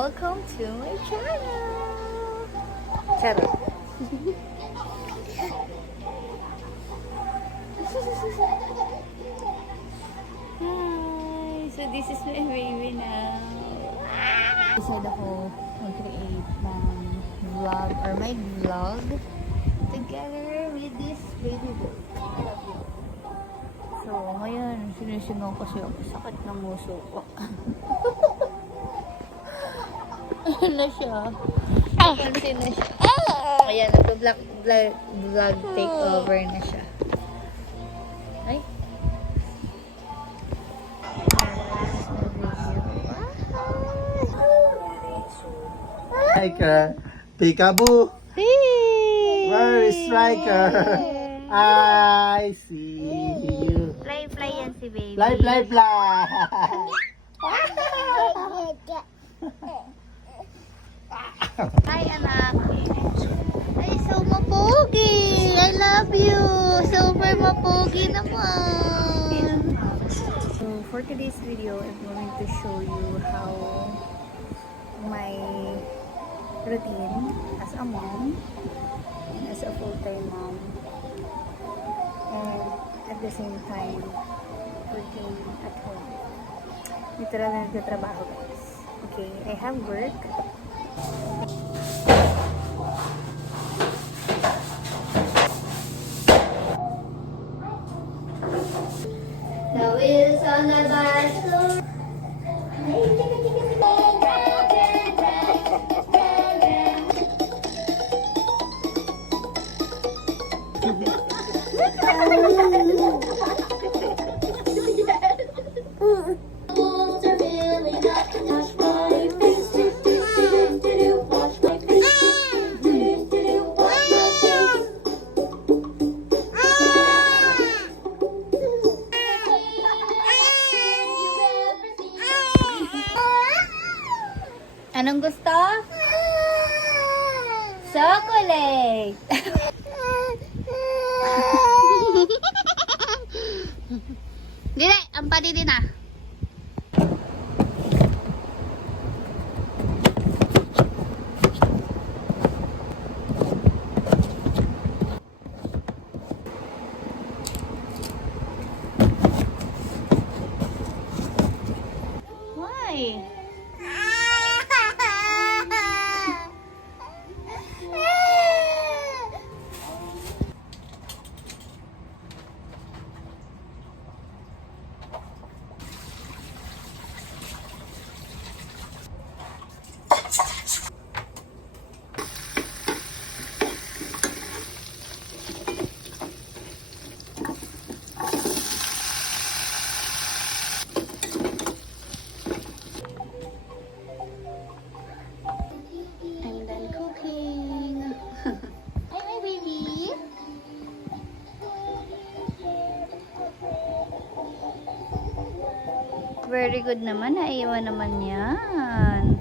welcome to my channel! Charot! Hi! So this is my baby now. Decide ako mag-create ng vlog or my vlog together with this baby boy. I love you. So ngayon, sinusunod kasi ako sakit ng muso ko. Ano na siya? Pansin na siya. Ayan, nag-vlog takeover na siya. Ay. Striker, peekaboo. Hey! Where is Striker? I see you. Fly yan si baby. Fly. Hi, anak. Ay, so mapogi. I love you. Super mapogi naman. So, for today's video, I'm going to show you how my routine as a mom and as a full-time mom, and at the same time working at home. Literal na nagtatrabaho, guys. Okay, I have work. The wheels on the bicycle. Anong gusto? Chocolate! Dili, ang padidi na. Why? I'm done cooking. Hi, my baby. Very good naman. Naiwan naman yan.